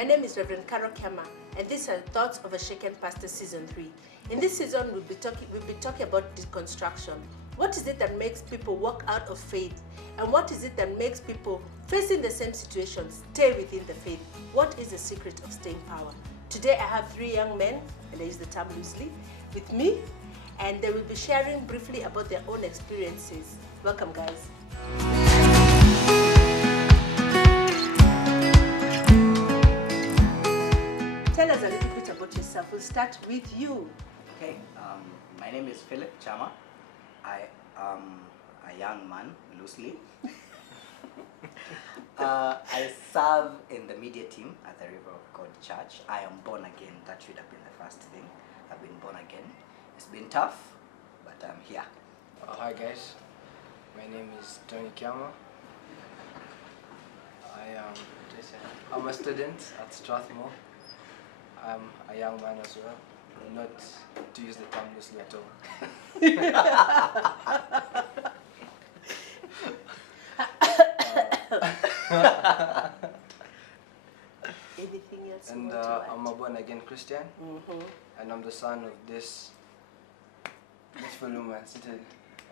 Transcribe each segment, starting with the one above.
My name is Reverend Carol Kema, and these are Thoughts of a Shaken Pastor Season 3. In this season, we'll be talking about deconstruction. What is it that makes people walk out of faith? And what is it that makes people facing the same situation stay within the faith? What is the secret of staying power? Today, I have 3 young men, and I use the term loosely, with me, and they will be sharing briefly about their own experiences. Welcome, guys. Tell us a little bit about yourself. We'll start with you. Okay, my name is Philip Chama. I am a young man, loosely. I serve in the media team at the River of God Church. I am born again. That should have been the first thing. I've been born again. It's been tough, but I'm here. Hi guys, my name is Tony Kiama. I'm a student at Strathmore. I'm a young man as well, not to use the term loosely at all. Anything else? And I'm a born again Christian, and I'm the son of this beautiful woman seated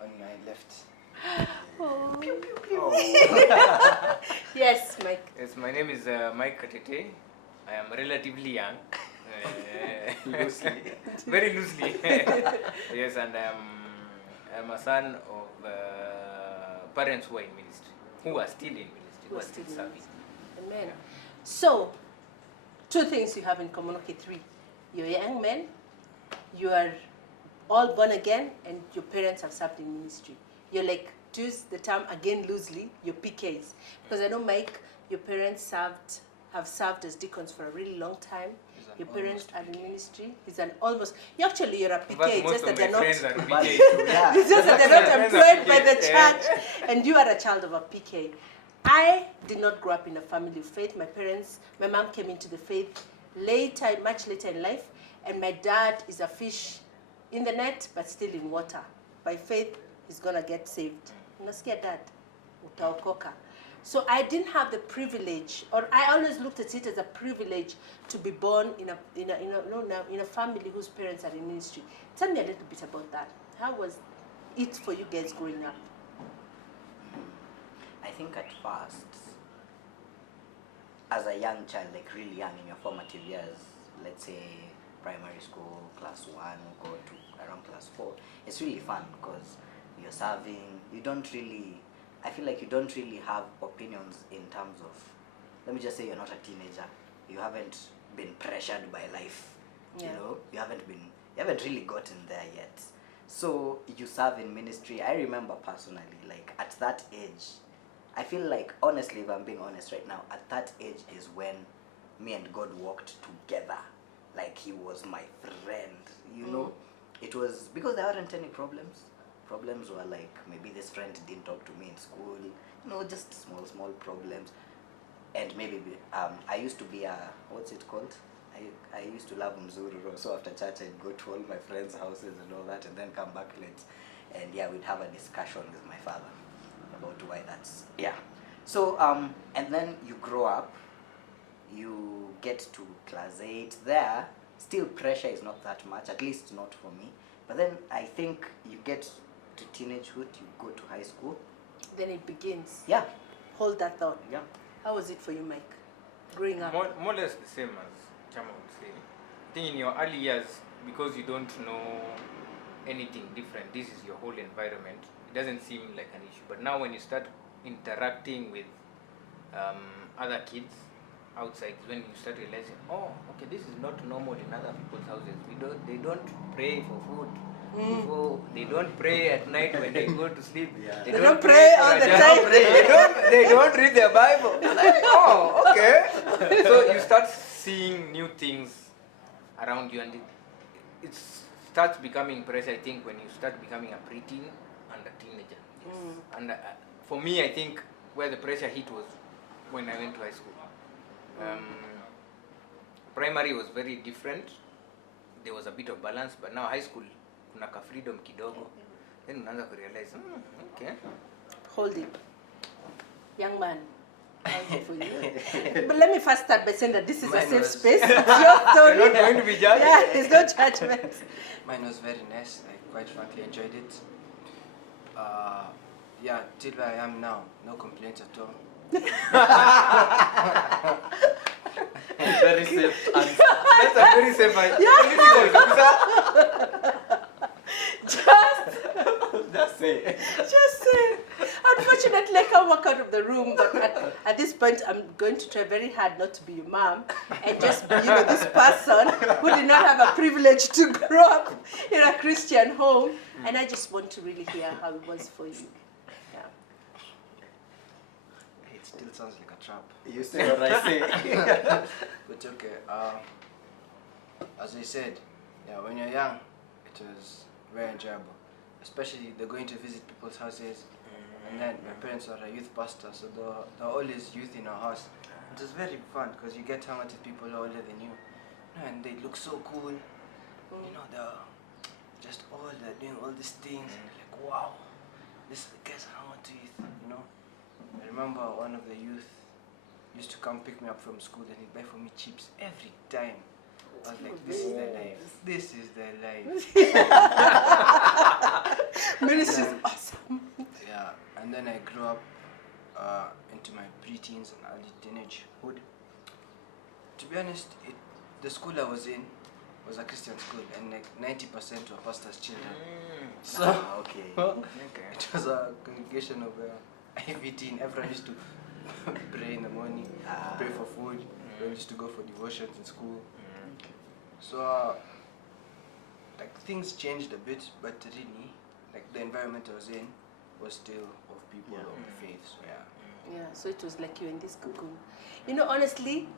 on my left. Oh. Pew, pew, pew. Oh. Yes, Mike. Yes, my name is Mike Katete. I am relatively young. Loosely. Very loosely. Yes, and I'm a son of parents who are in ministry, who are still in ministry, who are still serving. Amen. So, 2 things you have in common. Okay, 3. You're a young man, you are all born again, and your parents have served in ministry. You're like, to use the term again loosely, you're PKs. Because I know, Mike, your parents have served as deacons for a really long time. Your parents are in ministry. He's an almost. Actually, you're a PK. It's just that they're not. It's just that they're not employed by the church, and you are a child of a PK. I did not grow up in a family of faith. My mom came into the faith later, much later in life, and my dad is a fish in the net, but still in water. By faith, he's gonna get saved. Unasikia dad, utaokoka. So I didn't have the privilege, or I always looked at it as a privilege to be born in a family whose parents are in ministry. Tell me a little bit about that. How was it for you guys growing up? I think at first, as a young child, like really young in your formative years, let's say primary school, class 1, go to around class 4, it's really fun because you're serving, I feel like you don't really have opinions in terms of, let me just say you're not a teenager, you haven't been pressured by life, you know, you haven't really gotten there yet. So you serve in ministry. I remember personally, like at that age, I feel like, honestly, if I'm being honest right now, at that age is when me and God walked together. Like he was my friend, you know. It was because there weren't any problems. Problems were like, maybe this friend didn't talk to me in school, you know, just small problems. And maybe, I used to be what's it called? I used to love Mzururo, so after church I'd go to all my friends' houses and all that, and then come back late. And yeah, we'd have a discussion with my father about why that's, So, and then you grow up, you get to class 8 there, still pressure is not that much, at least not for me. But then I think you get to teenagehood, you go to high school. Then it begins. Yeah. Hold that thought. Yeah. How was it for you, Mike, growing up? More or less the same as Chama would say. I think in your early years, because you don't know anything different, this is your whole environment, it doesn't seem like an issue. But now when you start interacting with other kids outside, when you start realizing, oh, okay, this is not normal in other people's houses. They don't pray for food. Before, they don't pray at night when they go to sleep. They don't pray all the time. They don't read their Bible. Like, oh, okay. So you start seeing new things around you, and it starts becoming pressure, I think, when you start becoming a preteen and a teenager. And for me, I think where the pressure hit was when I went to high school. Primary was very different. There was a bit of balance, but now high school, kuna ka freedom kidogo. Then unaanza kurealize, okay. Hold it. Young man, How's it for you? But let me first start by saying that this is a Mine safe was- space. It's your story. You're not going to be judged. Yeah, there's no judgment. Mine was very nice. I quite frankly enjoyed it. Yeah, till where I am now, no complaints at all. Very safe answer. That's a very safe answer. That's it. Just say. Unfortunately, I can't walk out of the room, but at this point, I'm going to try very hard not to be your mom and just be, this person who did not have a privilege to grow up in a Christian home. And I just want to really hear how it was for you. Yeah. It still sounds like a trap. You say what I say. But okay, as I said, yeah, when you're young, it was very enjoyable. Especially the going to visit people's houses. And then my parents are a youth pastor, so there are always youth in our house. It was very fun because you get hung out with people older than you. And they look so cool. They're just they're doing all these things. And you're like, wow, this is the guys I want to eat, I remember one of the youth used to come pick me up from school and he'd buy for me chips every time. I was like, this is their life. This is their life. Ministry is awesome. Yeah, and then I grew up into my preteens and early teenagehood. To be honest, the school I was in was a Christian school, and like 90% were pastors' children. So Okay. Okay. it was a congregation of IVT, and everyone used to pray in the morning, pray for food. We used to go for devotions in school. So like things changed a bit, but really, like the environment I was in was still of people of the faith. So yeah. Yeah, so it was like you in this cocoon. Honestly,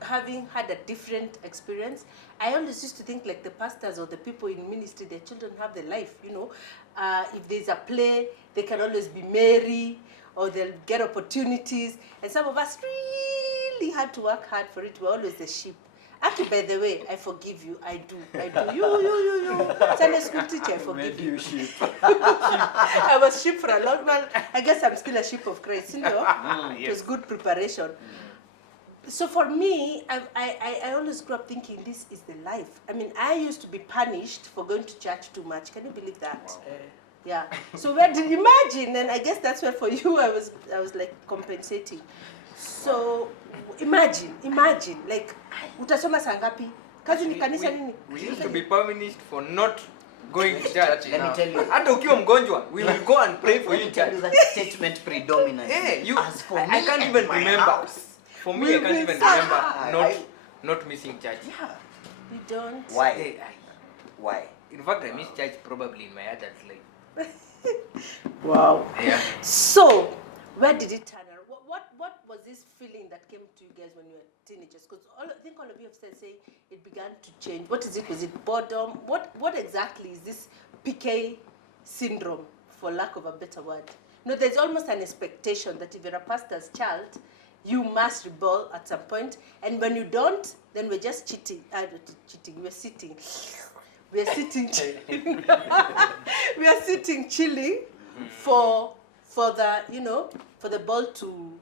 having had a different experience, I always used to think like the pastors or the people in ministry, their children have their life, If there's a play, they can always be merry or they'll get opportunities. And some of us really had to work hard for it. We're always the sheep. Actually, by the way, I forgive you. I do. You. Sunday school teacher, I forgive you. sheep. I was sheep for a long while. I guess I'm still a sheep of Christ, It was good preparation. So for me, I always grew up thinking this is the life. I mean, I used to be punished for going to church too much. Can you believe that? Wow. Yeah. So where did you imagine? And I guess that's where for you I was like compensating. So imagine, like utasoma saa ngapi? Kazi ni kanisa nini? We used to be punished for not going to church. Let me tell you. Hata ukiwa mgonjwa, we will go and pray for you in Tell church. you that statement predominantly. As for I me can't and even my remember. house. For me, We I can't will even say- remember not missing church. Yeah. You don't. Why? Why? In fact, I miss church probably in my adult life. Wow. Yeah. So, where did it turn around? What was this feeling that came to you guys when you were teenagers? Because I think all of you have said saying it began to change. What is it? Was it boredom? What exactly is this PK syndrome, for lack of a better word? There's almost an expectation that if you're a pastor's child, you must rebel at some point, and when you don't, then we're just cheating. We're sitting. We are sitting. We are sitting chilling for the ball to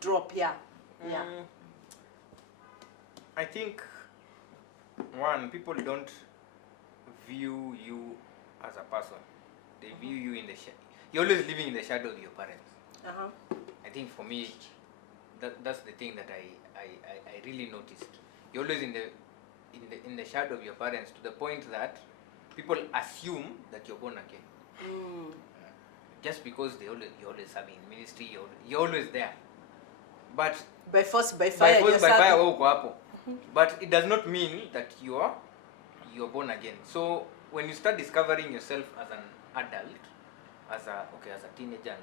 drop. Yeah. I think people don't view you as a person. They view you in the you're always living in the shadow of your parents. I think for me, that's the thing that I really noticed. You're always in the shadow of your parents, to the point that people assume that you're born again. Just because you're always serving in ministry, you're always there. But by force, by fire, by fire, you're uko hapo. But it does not mean that you're born again. So when you start discovering yourself as an adult, as a teenager, and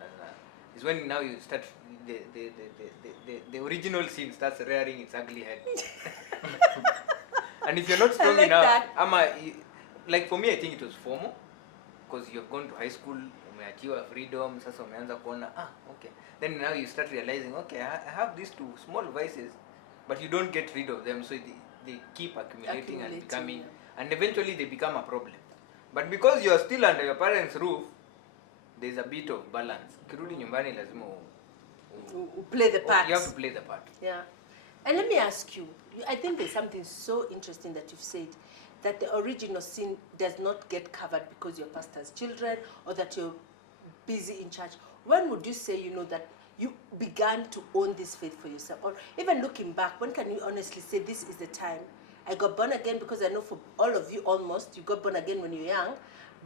is when now you start the original sin starts rearing its ugly head. And if you're not strong like enough, that. like for me, I think it was FOMO, because you've gone to high school, umeachiwa freedom, sasa umeanza kuona, okay. Then now you start realizing, okay, I have these two small vices, but you don't get rid of them, so they keep accumulating and becoming, and eventually they become a problem. But because you're still under your parents' roof, there's a bit of balance. Kirudi nyumbani lazima play the part. You have to play the part. Yeah. And let me ask you, I think there's something so interesting that you've said, that the original sin does not get covered because you're pastor's children or that you're busy in church. When would you say, that you began to own this faith for yourself? Or even looking back, when can you honestly say this is the time I got born again? Because I know for all of you almost, you got born again when you're young.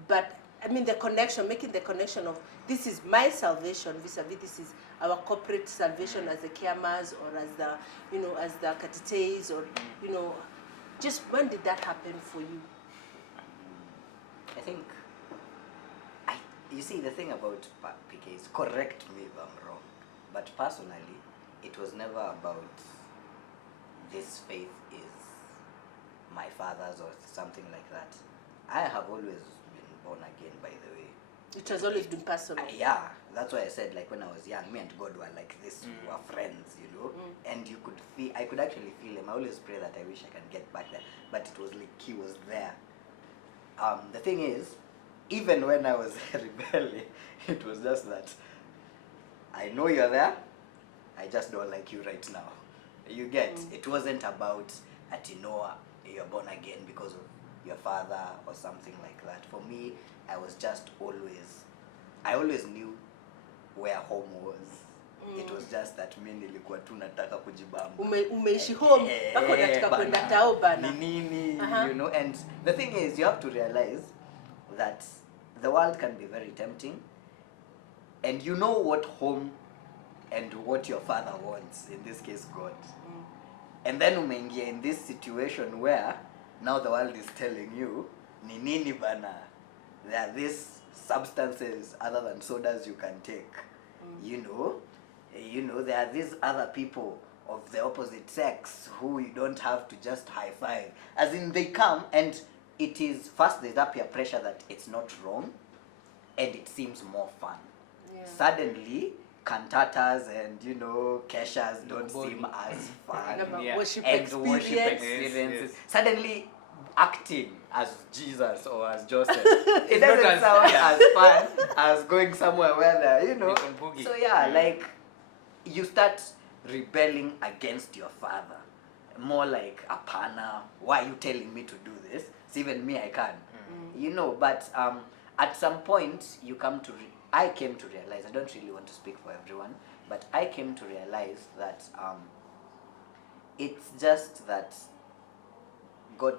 But I mean the connection, making the connection of this is my salvation vis-a-vis this is our corporate salvation as the Kiamas or as the, as the Katites or, just when did that happen for you? I think, you see, the thing about PK is, correct me if I'm wrong, but personally, it was never about this faith is my father's or something like that. I have always been born again, by the way. It has always been personal. Yeah, that's why I said, like, when I was young, me and God were like this, we were friends, and you could feel, I could actually feel him. I always pray that I wish I can get back there, but it was like he was there. The thing is, even when I was rebelling, it was just that I know you're there, I just don't like you right now. You get, it wasn't about that you're born again because of your father or something like that. For me, I always knew where home was. It was just that mimi nilikuwa tu nataka kujibamba. Umeishi home, bako nataka kwenda tao bana. Nini, and the thing is, you have to realize that the world can be very tempting, and you know what home and what your father wants, in this case God. And then umeingia in this situation where now the world is telling you, ni nini bana, there are these substances other than sodas you can take. There are these other people of the opposite sex who you don't have to just high five. As in, they come, and it is, first there's that peer pressure that it's not wrong, and it seems more fun. Yeah. Suddenly, cantatas and keshas don't seem as fun. Yeah. Worship And experience. worship experiences. Yes. Suddenly, acting as Jesus or as Joseph, it It's not doesn't as- sound yeah. as fun as going somewhere where there, You can boogie. So yeah, like you start rebelling against your father. More like, apana, why are you telling me to do this? It's even me, I can. But at some point you come to I came to realize, I don't really want to speak for everyone, but I came to realize that it's just that God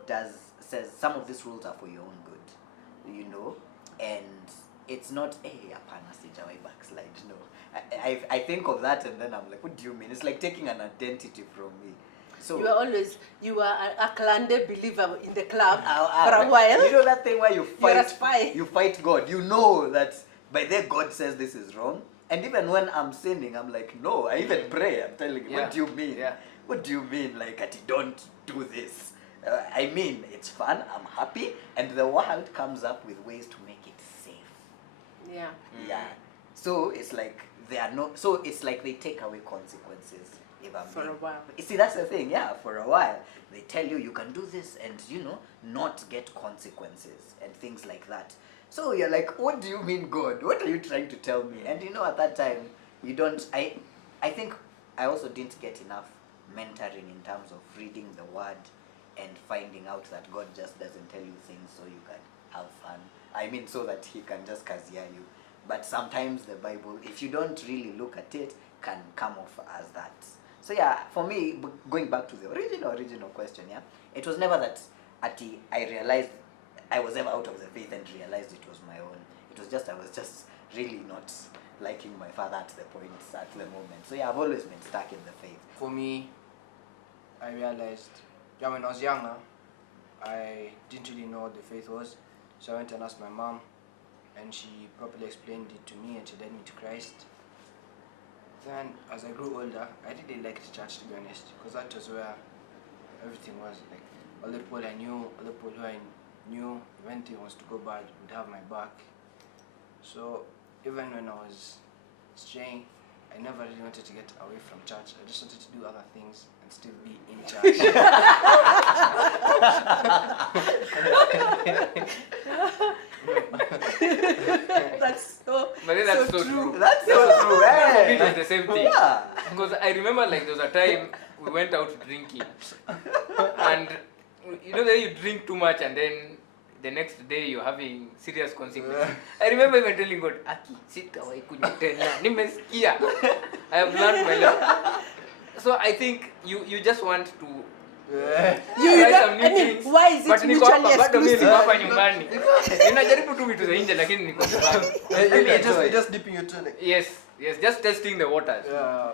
says some of these rules are for your own good, and it's not, hey, apana sijawai backslide. No, I think of that and then I'm like, what do you mean? It's like taking an identity from me. So You were a Klande believer in the club for for a while. You know that thing where you You're a fight, spy. you fight God. You know that by there God says this is wrong. And even when I'm sinning, I'm like, no, I even pray. I'm telling you, what do you mean? Yeah. What do you mean? Like, Ati, don't do this. I mean, it's fun. I'm happy. And the world comes up with ways to make it safe. Yeah. Yeah. So it's like it's like they take away consequences. If I'm For being- a while. You see, that's the thing. Yeah, for a while they tell you can do this and not get consequences and things like that. So you're like, what do you mean, God? What are you trying to tell me? And at that time you don't. I think I also didn't get enough mentoring in terms of reading the word and finding out that God just doesn't tell you things so you can have fun. I mean, so that he can just kazia you. But sometimes the Bible, if you don't really look at it, can come off as that. So yeah, for me, going back to the original question, yeah, it was never that I realized I was ever out of the faith and realized it was my own. It was just I was just really not liking my father at the moment. So yeah, I've always been stuck in the faith. For me, I realized, when I was younger, I didn't really know what the faith was. So I went and asked my mom, and she properly explained it to me, and she led me to Christ. Then, as I grew older, I really liked church, to be honest, because that was where everything was. Like, all the people I knew, all the people who I knew, if anything was to go bad, would have my back. So, even when I was straying, I never really wanted to get away from church. I just wanted to do other things and still be in church. That's so, But then that's so true. That's so true, For me, it eh? was the same thing. Yeah. Because I remember like there was a time we went out drinking, and you know that you drink too much and then the next day you're having serious consequences. I remember even telling God, Aki, sitawahi kunywa tena. Nimesikia. I have learned my lesson. So I think you just want to try some new things. why is But it niko hapa, mutually bado mimi niko exclusive? hapa nyumbani. Ninajaribu tu vitu za nje lakini niko nyumbani. You're just dipping your toe like. Yes, just testing the waters. Yeah.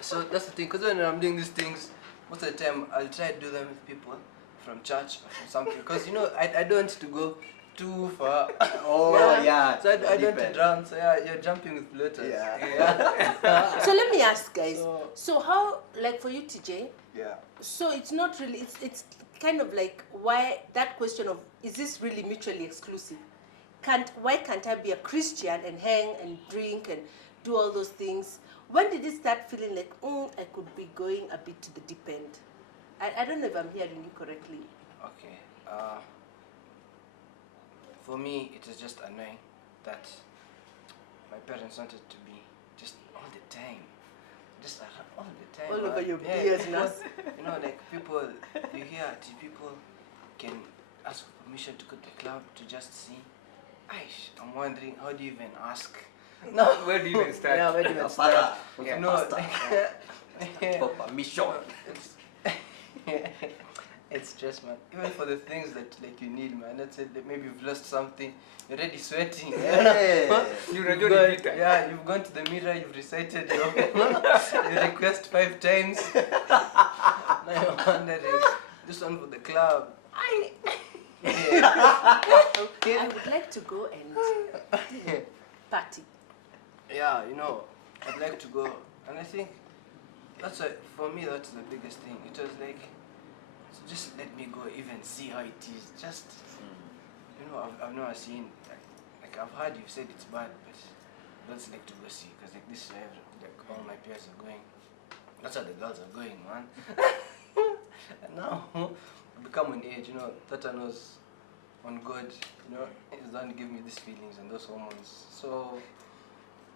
So that's the thing, because when I'm doing these things, most of the time I'll try to do them with people from church or from something. Because you know, I don't want to go too far. Oh, yeah. So I don't want to Depend. drown. So yeah, you're jumping with floaters. Yeah. So let me ask, guys. So- So how, like for you, TJ? Yeah. So it's not really. It's kind of like why that question of is this really mutually exclusive? Why can't I be a Christian and hang and drink and do all those things? When did it start feeling like I could be going a bit to the deep end? I don't know if I'm hearing you correctly. Okay. For me, it is just annoying that my parents wanted to be just all the time. Just all the time. All over man. your Yeah, business. You know, like people, you hear people can ask for permission to go to the club to just see. Aish, I'm wondering, how do you even ask? No. Where do you even start? Yeah, where do you even A start? father, Yeah, a no, pastor. For permission. it's stress, man. Even for the things that like you need, man. Let's say that maybe you've lost something, you're already sweating. Yeah. You You've rajoni gone- vita. yeah, you've gone to the mirror, you've recited your request 5 times. Now you're wondering, this one for the club. I would like to go and party. Yeah, you know, I'd like to go, and I think that's why, for me, that's the biggest thing. It was like, just let me go, even see how it is. Just, you know, I've never seen, like I've heard you said it's bad, but I don't like to go see, because like this is where like all my peers are going. That's where the girls are going, man. And now, I become an age, you know, that I knows on God, you know, it's done to give me these feelings and those hormones. So,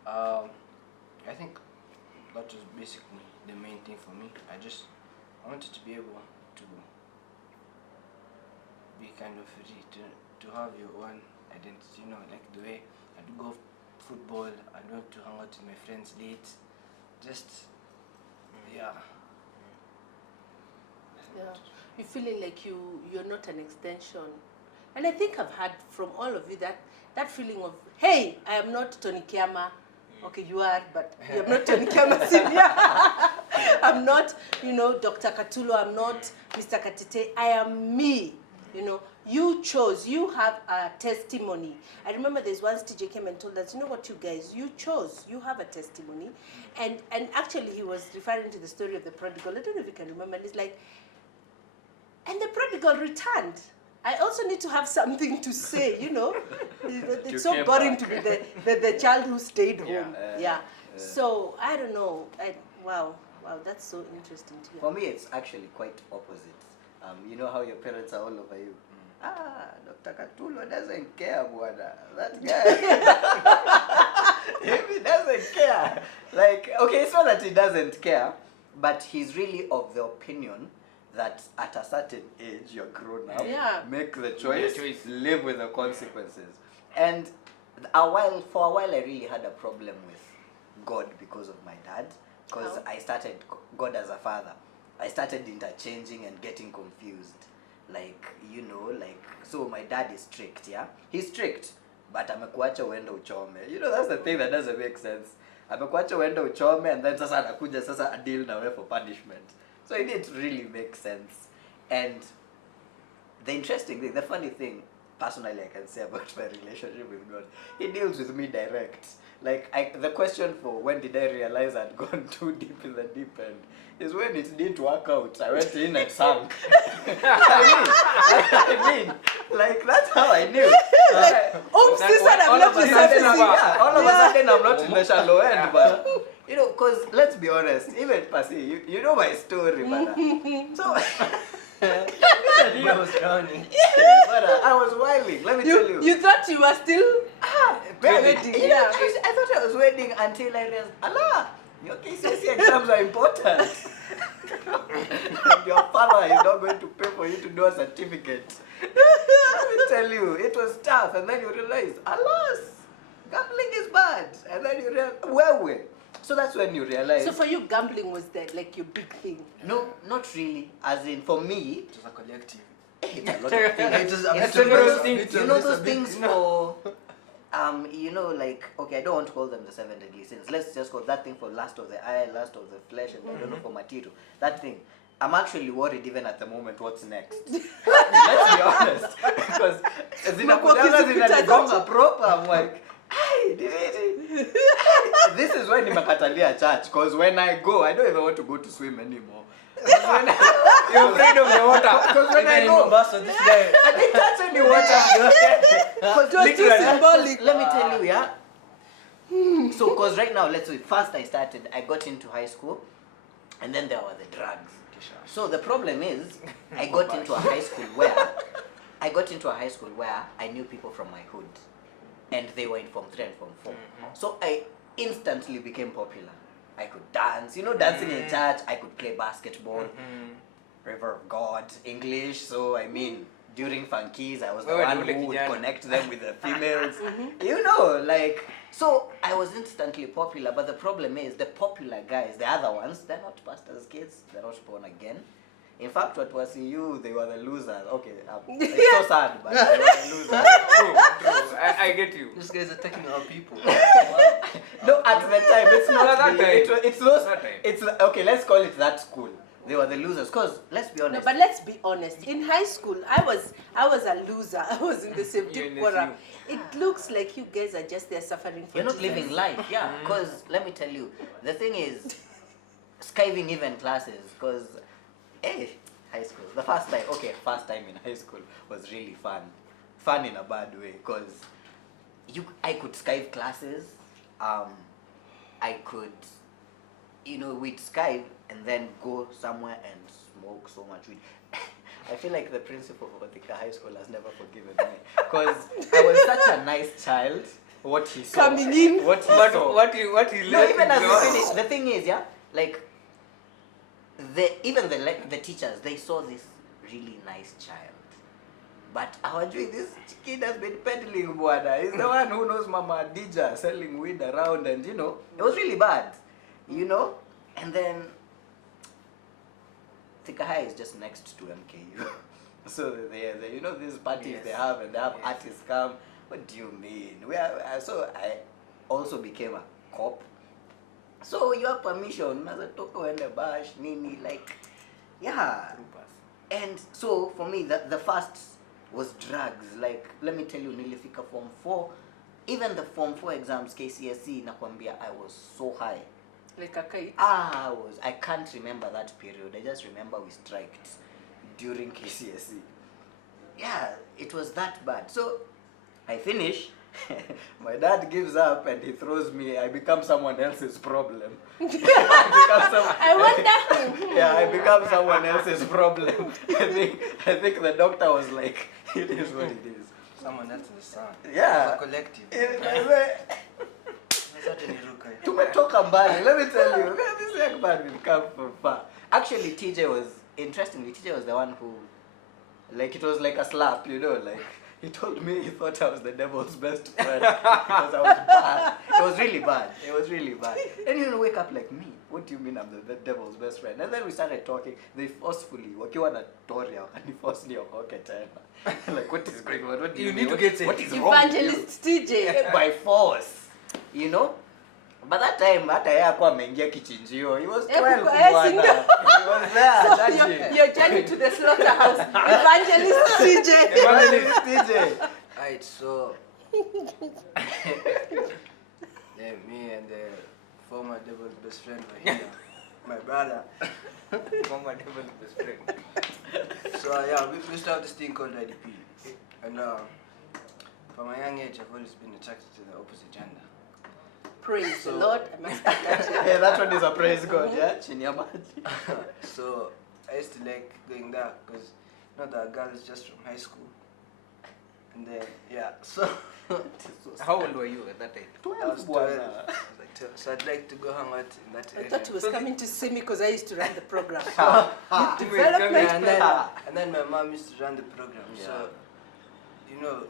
I think that was basically the main thing for me. I wanted to be able to be kind of free, to have your own identity, you know, like the way I'd go football, I'd want to hang out with my friends late, just, yeah. Yeah. You're feeling like you're not an extension. And I think I've had from all of you that feeling of, hey, I am not Tony Kiama. Okay, you are, but you're not Tony Kiama Senior. I'm not, Dr. Katulo. I'm not Mr. Katite. I am me. You chose. You have a testimony. I remember there's once TJ came and told us, you know what, you guys, you chose. You have a testimony. And actually he was referring to the story of the prodigal. I don't know if you can remember. And it's like, and the prodigal returned. I also need to have something to say, It's so came boring back. to be the child who stayed home. Yeah. Yeah. So, I don't know. Wow, that's so interesting to hear. For me, it's actually quite opposite. You know how your parents are all over you. Dr. Katulo doesn't care, bwana. That guy. If he doesn't care. Like, okay, it's not that he doesn't care, but he's really of the opinion that at a certain age, you're grown up, Yeah. make the choice, choice. live with the consequences. And for a while, I really had a problem with God because of my dad, because How? I started God as a father. I started interchanging and getting confused. So my dad is strict, yeah? He's strict, but amekuacha uende uchome. That's the thing that doesn't make sense. Amekuacha uende uchome, and then sasa anakuja sasa a deal na wewe for punishment. So it didn't really make sense. And the interesting thing, the funny thing, personally I can say about my relationship with God, he deals with me direct. The question for when did I realize I'd gone too deep in the deep end is when it didn't work out. I went in and sank. I mean, that's how I knew. Oops, That this one I'm all not of a the sudden surface. I'm All of a sudden I'm not in the shallow end, but because let's be honest, even Pasi, you know my story, man. So I was drowning. But I was wilding. Let me tell you. You thought you were still Wedding. Yeah. Yeah, I thought I was wedding until I realized, Allah, your KCSE exams are important. And your father is not going to pay for you to do a certificate. Let me tell you, it was tough. And then you realize, alas, gambling is bad. And then you realize, well. So that's when you realize. So for you, gambling was that like your big thing? No, not really. As in, for me, It was a collective. it's a lot of things. It was It's a you know bit- those, bit- you bit- know bit- those bit- things for like, okay, I don't want to call them the 7 deadly sins. Let's just call that thing for lust of the eye, lust of the flesh, and I don't know for material. That thing. I'm actually worried even at the moment what's next. Let's be honest. Because zinakujanga proper, I'm like, hey, this is why nimekatalia church. Because when I go, I don't even want to go to swim anymore. You're afraid of the water. Because when I Even in go, Mombasa, this guy. I didn't touch any water. Because Just too symbolic. Let me tell you, yeah. So, because right now, let's say first I got into high school, and then there were the drugs. So the problem is, I got into a high school where I knew people from my hood, and they were in Form 3 and Form 4. So I instantly became popular. I could dance, dancing in church. I could play basketball, River of God, English. So I mean, during funkies, I was the Wewe one ni ule who would kijana. connect them with the females. So I was instantly popular. But the problem is, the popular guys, the other ones, they're not pastors' kids. They're not born again. In fact, what was you? They were the losers. Okay, it's so sad, but they were the losers. True. I get you. These guys are attacking our people. No, at the time, it's not At that really- time. It's those. That time. It's okay. Let's call it that school. They were the losers. Cause let's be No, honest. but let's be honest. In high school, I was a loser. I was in the same You're in deep the quora. It looks like you guys are just there suffering for You're not Jesus. living life, yeah. Because let me tell you, the thing is, skiving even classes. Because, high school. The first time in high school was really fun. Fun in a bad way. Because I could skive classes. I could, we'd skive and then go somewhere and smoke so much weed. I feel like the principal of Othika High School has never forgiven me. Because I was such a nice child. What he saw. Coming in. What he But saw. what he No, let even as go. we finish, the thing is, yeah, like, the teachers, they saw this really nice child. But this kid has been peddling bwana. He's the one who knows Mama Adija selling weed around, and it was really bad, And then Thika High is just next to MKU. So they these parties they have, and they have artists come. What do you mean? So I also became a cop. So you have permission, Mazatoko and the bash, Nini, yeah. And so for me, the first was drugs. Like, let me tell you, nilifika Form 4. Even the Form 4 exams, KCSE, nakwambia, I was so high. Like a kite. I can't remember that period. I just remember we striked during KCSE. Yeah, it was that bad. So I finish. My dad gives up and he throws me. I become someone else's problem. I wonder. Yeah, I become someone else's problem. I think the doctor was like, it is what it is. Someone else in the sun. Yeah. It's a collective. Tumetoka mbali. Let me tell you, this young man will come from far. Actually, TJ was the one who, it was like a slap, he told me he thought I was the devil's best friend because I was bad. It was really bad. And you wake up like, me, what do you mean I'm the devil's best friend? And then we started talking. They forcefully, wakiwa na toria, wakaniforce niokoke tena. Like, what is going on? What do you need mean? to get What is wrong with you? Evangelist TJ. By force, But that time, hata yeye hakuwa ameingia kichinjio. He was 12 bwana. He was there. So That's your journey to the slaughterhouse. Evangelist TJ. Evangelist TJ. Alright, so me and the former devil's best friend were here. My brother. Mama devil's best friend. So we used to have this thing called IDP. And from a young age I've always been attracted to the opposite gender. Praise the Lord. I must acknowledge. Yeah, that one is a praise God, yeah? Chini ya maji. So I used to like going there because you know the girl is just from high school, and then so How old were you at that time? I was 12. I was like 12. So I'd like to go hang out in that I area. thought he was coming to see me because I used to run the program. Youth Development and then my mom used to run the program. Yeah. So you know,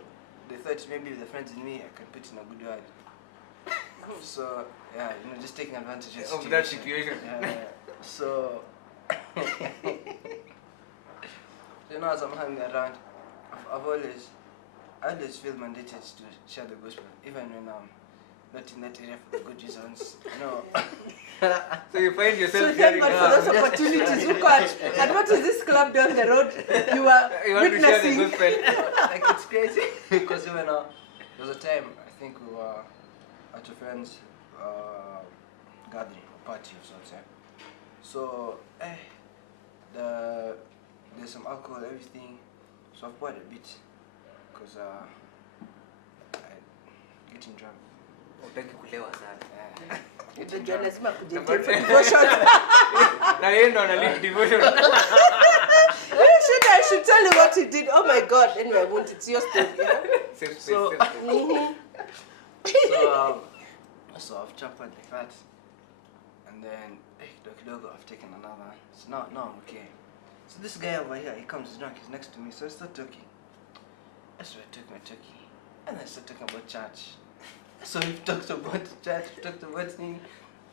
they thought maybe with the friends in me I could put in a good word. So yeah, you know, just taking advantage Of that situation. Yeah. So you know, as I'm hanging around, I always feel mandated to share the gospel, even when I'm not in that area for good reasons. You know. So you find So yourself thank hearing God for those opportunities. Look at what is this club down the road you are you want to share the witnessing. gospel. Like it's crazy because even there was a time I think we were at a friend's gathering or party of sorts. So there's some alcohol, everything. So I've bought a bit because I getting drunk. Hutaki kulewa sana. Unajua lazima kujengea But- for devotion. Na yeye ndo ana lead devotion. I should tell you what he did. Oh my God. Anyway, I won't. It's your story. Safe space, So- safe space. So I've chopped like that, and then kidogo I've taken another. So now I'm okay. So this guy over here, he comes, he's drunk, he's next to me, so I start talking. I started talking, and I start talking about church. So we've talked about church, we've talked about things.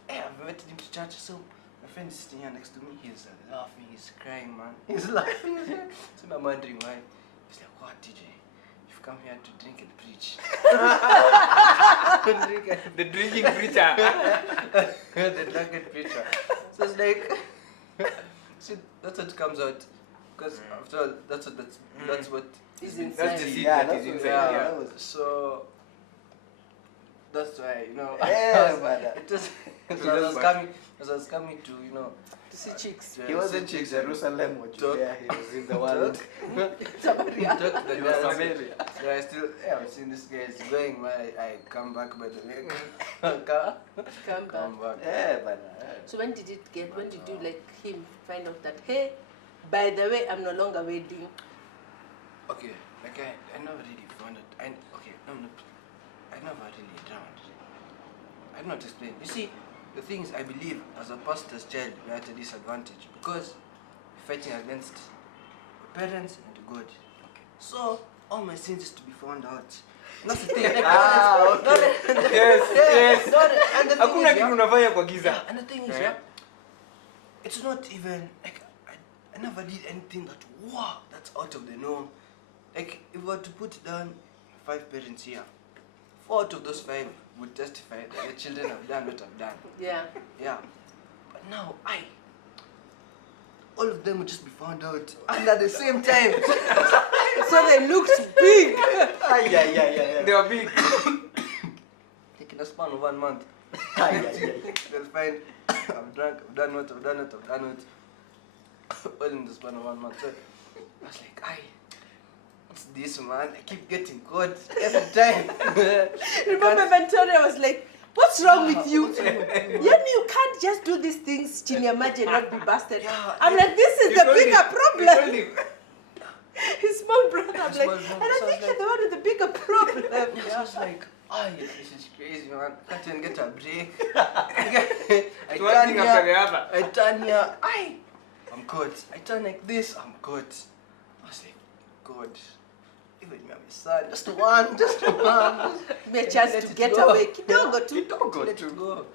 I've invited him to church, so my friend is sitting here next to me, he's laughing, he's crying, man. He's laughing. So I'm wondering why. He's like, what, DJ? You've come here to drink and preach. The drinking preacher. The drunken preacher. So it's like, see, that's what comes out. Because after all, that's what Is been- inside. That's the seed Yeah, that that's is what- inside. yeah. Yeah. So that's why, you know, Yeah, man. it was, It so was as I was coming to, you know, To see chicks. to He wasn't see in chicks Jerusalem or Talk. Judea, he was in the world. Samaria. talk to the He was girls. Samaria. So I still, I'm seeing this guy is going, man. I come back by the way. Come back. Come back. Yeah, man. So when did you like him find out that, hey, by the way, I'm no longer wedding? Okay, like I never really found it. I never really drowned. I don't know how to explain. You see, the thing is, I believe as a pastor's child, we are at a disadvantage because we're fighting against the parents and God. So all my sins is to be found out. And that's the thing. Okay. Yes. And the thing Hakuna is, kitu unafanya kwa giza. and the thing is, Yeah. it's not even like I never did anything that wow, that's out of the norm. Like if we were to put down 5 parents here, 4 out of those 5 would testify that the children have done what I've done. Yeah. Yeah. But now all of them would just be found out and at the same time. So they looked big. Yeah. They were big. Like in a span of 1 month. Yeah. They'll find I've drunk, I've done what. All in the span of 1 month. So I was like, what's this, man? I keep getting caught every time. Remember Victoria was like, what's wrong with you? You can't just do these things, Chinya Maji, and not be busted. Yeah, I'm like, this is You the told bigger him. You problem. told him. His small brother, I'm His like, small and brother, I so I think was you're the one with the bigger problem. I was like, this is crazy, man. I can't even get a break. I It's one thing after the other. I turn here, I'm caught. I turn like this, I'm caught. I was like, God, even me and my son, just one. Me a chance Let to it get go. away. Kidogo tu. Let it go.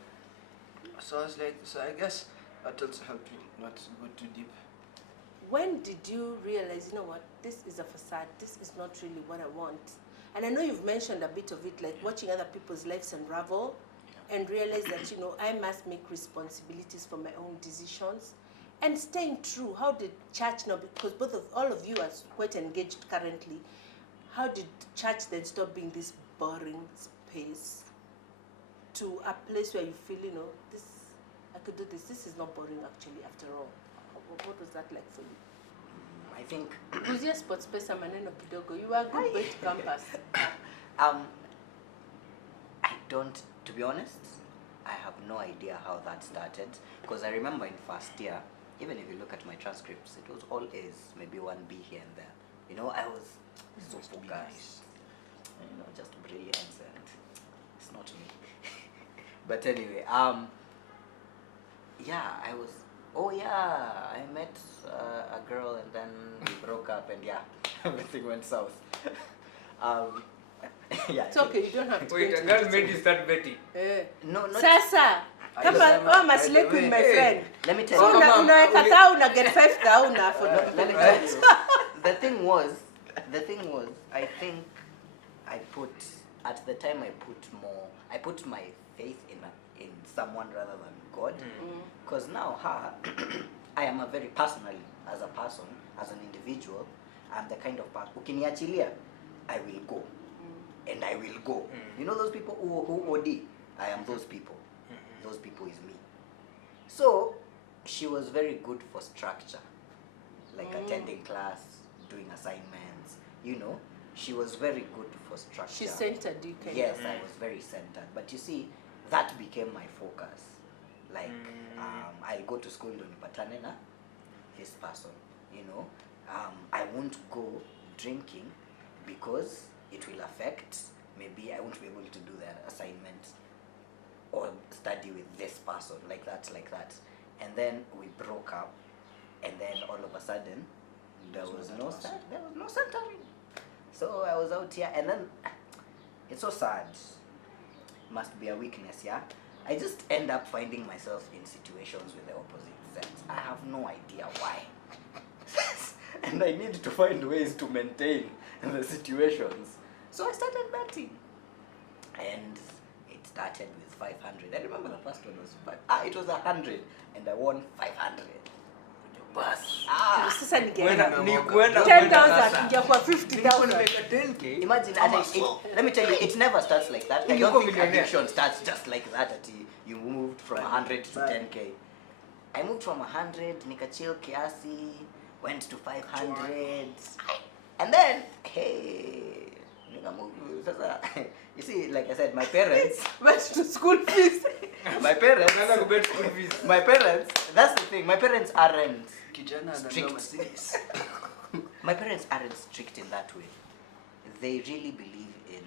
So I was like, I guess that also helped me not to go too deep. When did you realize, you know what, this is a facade, this is not really what I want? And I know you've mentioned a bit of it, like watching other people's lives unravel and realize that, I must make responsibilities for my own decisions and staying true. How did church now, because all of you are quite engaged currently, how did church then stop being this boring space to a place where you feel, I could do this. This is not boring actually after all. What was that like for you? I think Kuzia sports pesa maneno kidogo. You are good way to campus. I don't, to be honest, I have no idea how that started because I remember in first year even if you look at my transcripts, it was all A's, maybe one B here and there. You know, I was so Must be focused. nice. You know, just brilliance, and it's not me. But anyway, yeah, I was. Oh yeah, I met a girl, and then we broke up, and yeah, everything went south. Yeah. It's okay, you don't have to. Wait, go a into girl detail. made you start betting. No, not. Sasa, kama Alisema, must by the sleep with way, my hey. friend. Let me So tell you. Mama, unaweka uli- saa una get 5,000 for Let me the tell you. The thing was, I think I put at the time I put my faith in someone rather than God, because now I am a very personally as a person, as an individual, I'm the kind of person ukiniachilia, I will go, and I will go. You know those people who OD? I am those people. Those people is me. So she was very good for structure, like attending class, doing assignments, you know. She was very good for structure. She centered you, kind Yes, of. I was very centered. But you see, that became my focus. Like, I go to school to nipatane na this person, you know. I won't go drinking because it will affect, maybe I won't be able to do the assignment or study with this person, like that. And then we broke up, and then all of a sudden, there was no centering. So I was out here, and then it's so sad. Must be a weakness, yeah. I just end up finding myself in situations with the opposite sex. I have no idea why. And I need to find ways to maintain the situations. So I started betting. And it started with 500. I remember the first one was it was 100, and I won 500. Bus. Sasa ni Kwenda gani? ni kwenda 10,000 sasa. ingekuwa 50,000. Nimeka 10k. Imagine, let me tell you, it never starts like that. I You don't go think millionaire. addiction starts just like that. You moved from 100 to 10k. I moved from 100, nikachill kiasi, went to 500, and then hey, sasa, you see, like I said, my parents, Went to school fees. my parents, Unaanza kubet school fees. my parents. That's the thing. My parents aren't. Kijana Strict. ananunua Mercedes. My parents aren't strict in that way. They really believe in,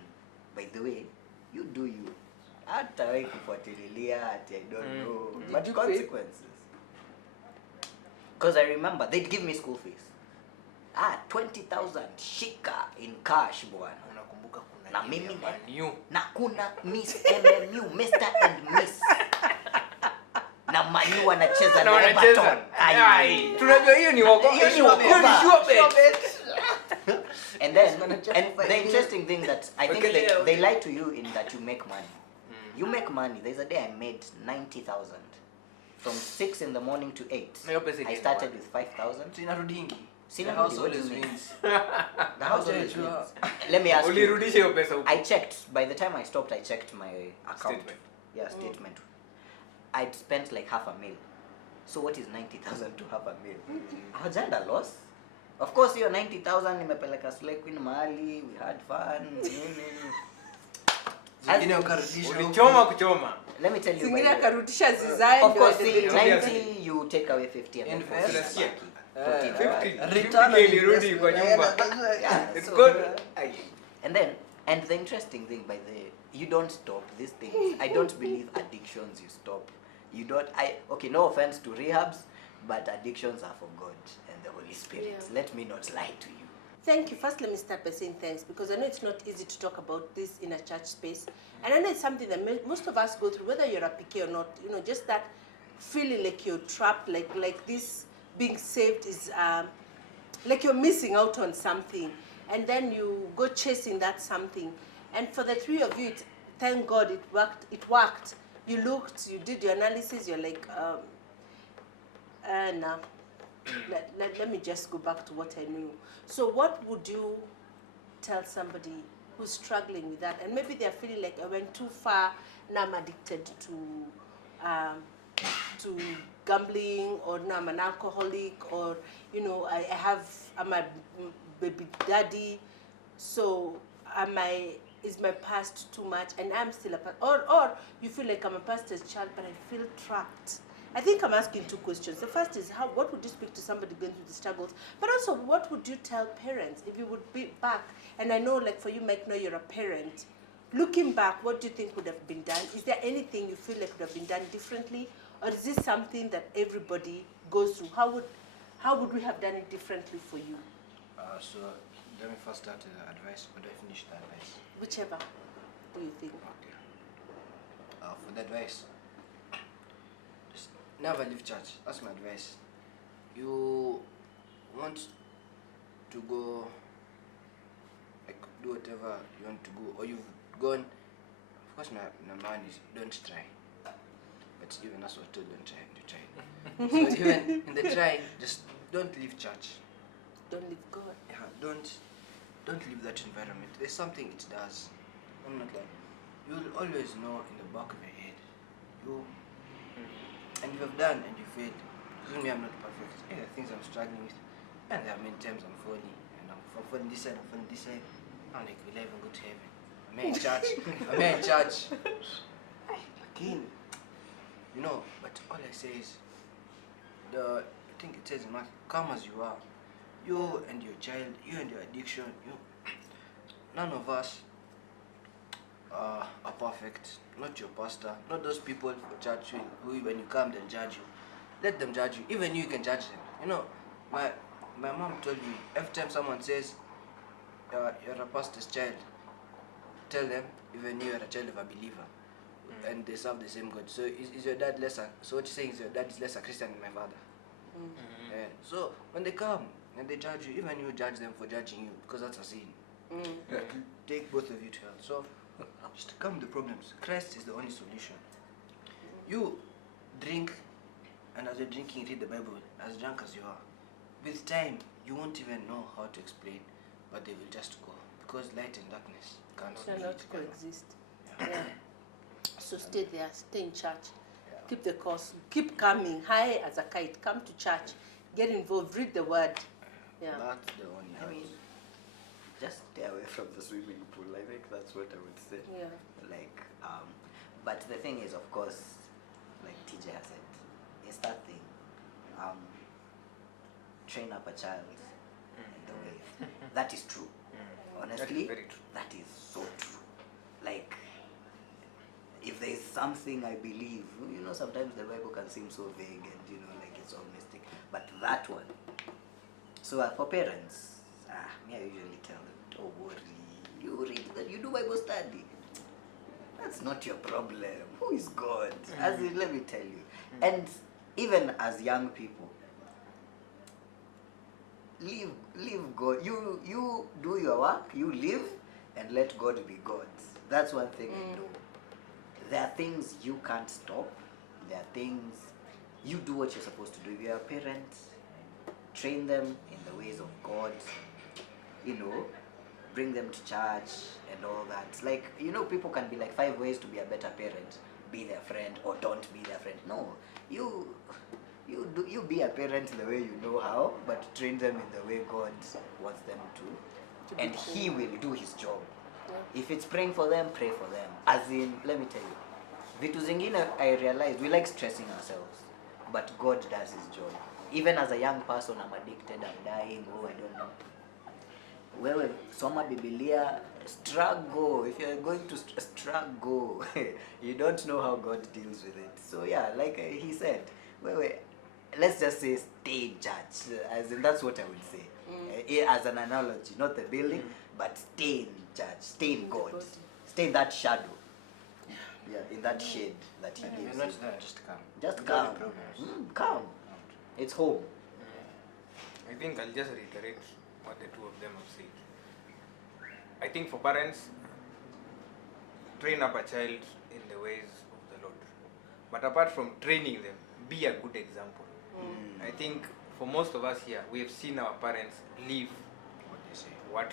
by the way, you do you. Hatawahi kufuatilia ati I don't know. Did But you pay? consequences. Because I remember they'd give me school fees. 20,000 shika in cash bwana. Unakumbuka kuna Na game mimi ya Man U? na kuna Miss MMU, Mr. and Miss. Na Manu anacheza Na na wanacheza. Everton. Ai, tunajua hiyo ni wako. Hiyo ni Hiyo ni wako. sure bet. And then, Gonna check and for the five interesting thing that I think Okay, they okay. lie to you in that you make money. You make money. There's a day I made 90,000 from 6 in the morning to 8. Na hiyo pesa I ikaenda started wapi? with 5,000. So inarudingi. Sina The house rudi, what do always you mean? wins. The house always Hujajua. wins. Let me ask you. Ulirudisha hiyo pesa huko. I checked. By the time I stopped, I checked my account. Statement. Yeah, statement. I'd spent like half a mil. So what is 90,000 to half a mil? Hajaenda loss. Of course, hiyo 90,000 nimepeleka Slay Queen mahali, we had fun. nini. Zingine ukarudisha huko. Ulichoma kuchoma. Let me tell you. Zingine by the way. akarudisha zizae Of ndio course, see, aendelee. 90 you take away 50 and then Invest. 40 Unasikia? inabaki. 50. 40 Return on ilirudi kwa investment. nyumba. Yeah, It's so- good. Ai. And the interesting thing, by the you don't stop these things. I don't believe addictions you stop. You don't. Okay, no offense to rehabs, but addictions are for God and the Holy Spirit. Yeah. Let me not lie to you. Thank you. First, let me start by saying thanks, because I know it's not easy to talk about this in a church space. And I know it's something that most of us go through, whether you're a PK or not. You know, just that feeling like you're trapped, like this being saved is like you're missing out on something. And then you go chasing that something. And for the three of you, thank God it worked. It worked. You looked, you did your analysis, you're like, no. Let me just go back to what I knew. So what would you tell somebody who's struggling with that, and maybe they're feeling like I went too far, now I'm addicted to gambling, or now I'm an alcoholic, or you know I'm a baby daddy, so is my past too much, and I'm still a past, or you feel like I'm a pastor's child but I feel trapped. I think I'm asking two questions. The first is what would you speak to somebody going through the struggles? But also, what would you tell parents if you would be back? And I know, like for you, Mike, now you're a parent. Looking back, what do you think would have been done? Is there anything you feel like would have been done differently? Or is this something that everybody goes through? How would we have done it differently for you? So let me first start with the advice, but I finish the advice. Whichever do you think? Okay. For the advice, just never leave church. That's my advice. You want to go, like, do whatever you want to go, or you've gone. Of course, my man is don't try. But even as we're told, don't try. So even in the try, just don't leave church. Don't leave God. Yeah, don't leave that environment. There's something it does. I'm not like, you'll always know in the back of your head. And you have done and you failed. Doesn't mean I'm not perfect. Yeah, there are things I'm struggling with. And there are many times I'm falling. And I'm falling this side, I'm falling this side. I'm like, will I even go to heaven? I'm here in church. I'm here in church. Again. You know, but all I say is, I think it says in Mark, come as you are. You and your child, you and your addiction, none of us are perfect. Not your pastor, not those people for church who when you come they'll judge you. Let them judge you. Even you can judge them. You know, my mom told me every time someone says you're a pastor's child, tell them even you are a child of a believer. And they serve the same God. So is your dad lesser? So what you're saying is your dad is less a Christian than my father. Yeah. So when they come and they judge you, even you judge them for judging you because that's a sin. Take both of you to hell. So just calm the problems. Christ is the only solution. You drink, and as you're drinking, read the Bible as drunk as you are. With time, you won't even know how to explain, but they will just go because light and darkness can't Cannot coexist. Yeah. So stay there, stay in church, keep the course, keep coming, high as a kite, come to church, get involved, read the word. Yeah. That's the only. I mean, just stay away from the swimming pool. I think that's what I would say. Yeah. Like, but the thing is, of course, like TJ has said, it's that thing. Train up a child in the way. That is true. Honestly, That is very true. that is so true. Like, if there's something I believe, you know, sometimes the Bible can seem so vague and, you know, like it's all mystic. But that one, so for parents, me I usually tell them, don't worry, you read that, you do Bible study. That's not your problem. Who is God? As in, let me tell you. And even as young people, leave God. You do your work, you live, and let God be God. That's one thing I do. There are things you can't stop. There are things you do what you're supposed to do. If you're a parent, train them in the ways of God. You know, bring them to church and all that. Like, you know, people can be like 5 ways to be a better parent. Be their friend or don't be their friend. No, you be a parent the way you know how, but train them in the way God wants them to, and He will do His job. Yeah. If it's praying for them, pray for them. As in, let me tell you, vitu zingine I realized we like stressing ourselves, but God does His job. Even as a young person, I'm addicted, I'm dying, I don't know. Wewe soma Biblia, struggle. If you're going to struggle, you don't know how God deals with it. So yeah, like he said, let's just say stay in church. As in, that's what I would say. As an analogy, not the building, but stay in church, stay in God, stay in that shadow. Yeah, in that shade that He gives You're you. not there, just come. Just Without come. problems. Come. It's home. I think I'll just reiterate what the two of them have said. I think for parents, train up a child in the ways of the Lord. But apart from training them, be a good example. I think for most of us here, we have seen our parents live What they say. what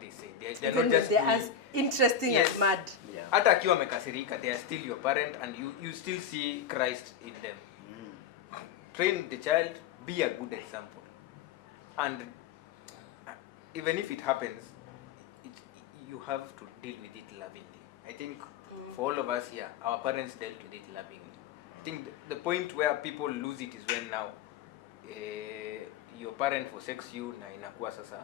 they say. They're Even not if just they're doing- as interesting Yes. as mad. Yeah. hata akiwa amekasirika, they are still your parent and you still see Christ in them. Train the child, be a good example. And even if it happens, you have to deal with it lovingly. I think for all of us here, our parents dealt with it lovingly. think the point where people lose it is when now your parent forsakes you na inakuwa sasa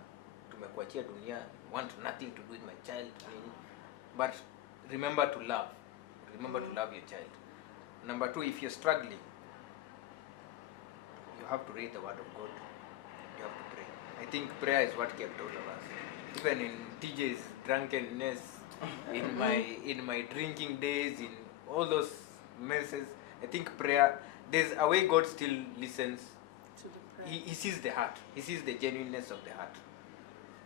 tumekuachia dunia, want nothing to do with my child. But remember to love. Remember to love your child. Number 2, if you're struggling, you have to read the word of God. You have to pray. I think prayer is what kept all of us. Even in TJ's drunkenness, in my drinking days, in all those messes, I think prayer, there's a way God still listens. To the prayer. He sees the heart. He sees the genuineness of the heart.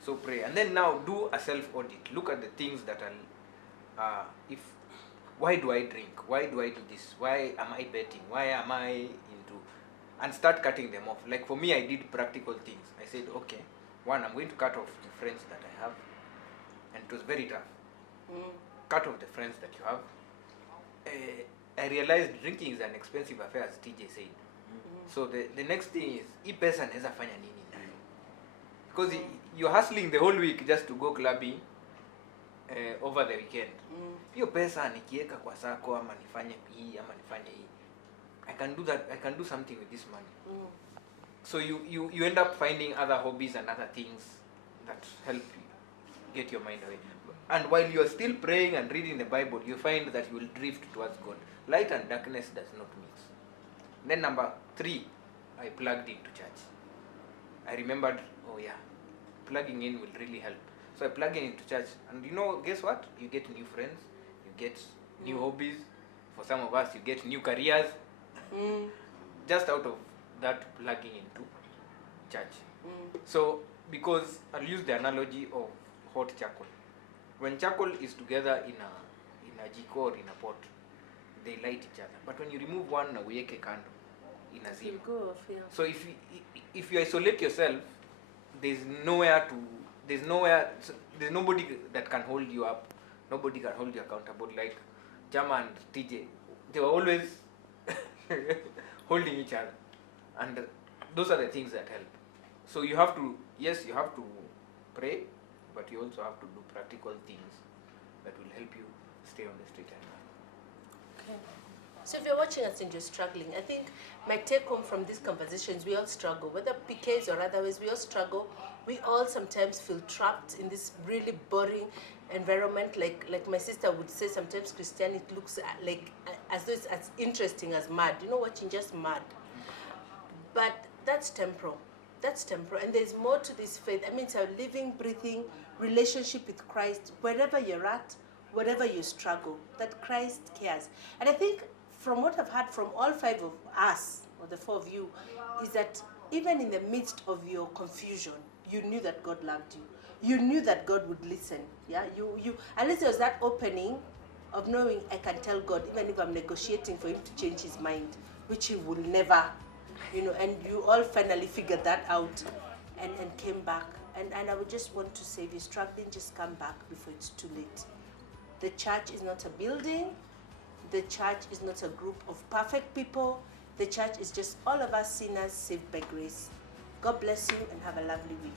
So pray. And then now do a self-audit. Look at the things that are, why do I drink? Why do I do this? Why am I betting? Why am I into, and start cutting them off. Like for me, I did practical things. I said, okay, 1, I'm going to cut off the friends that I have. And it was very tough. Cut off the friends that you have. I realized drinking is an expensive affair, as TJ said. So the next thing is, hii pesa naweza fanya nini nayo? Because you're hustling the whole week just to go clubbing over the weekend. Hiyo pesa nikiweka kwa sako ama nifanye hii ama nifanye hii, I can do that. I can do something with this money. So you end up finding other hobbies and other things that help you get your mind away. And while you are still praying and reading the Bible, you find that you will drift towards God. Light and darkness does not mix. Then number 3, I plugged into church. I remembered, oh yeah, plugging in will really help. So I plugged into church, and guess what? You get new friends, you get new hobbies. For some of us, you get new careers. Just out of that plugging into church. So, because I'll use the analogy of hot charcoal. When charcoal is together in a jiko or in a pot, they light each other. But when you remove one na uweke kando, inazima. Go off, yeah. So if you isolate yourself, there's nobody that can hold you up. Nobody can hold you accountable. Like Chama and TJ, they were always holding each other, and those are the things that help. So you have to pray, but you also have to do practical things that will help you stay on the straight and narrow. Okay. So if you're watching us and you're struggling, I think my take home from these conversations, we all struggle, whether PKs or otherwise, we all struggle. We all sometimes feel trapped in this really boring environment. Like my sister would say, sometimes Christianity looks like as though it's as interesting as mud. Watching just mud. But that's temporal. That's temporal. And there's more to this faith. I mean, it's a living, breathing relationship with Christ, wherever you're at, wherever you struggle, that Christ cares. And I think from what I've heard from all 5 of us, or the 4 of you, is that even in the midst of your confusion, you knew that God loved you. You knew that God would listen. Yeah, you unless there was that opening of knowing I can tell God, even if I'm negotiating for him to change his mind, which he will never, and you all finally figured that out and came back. And I would just want to say, if you're struggling, just come back before it's too late. The church is not a building. The church is not a group of perfect people. The church is just all of us sinners saved by grace. God bless you and have a lovely week.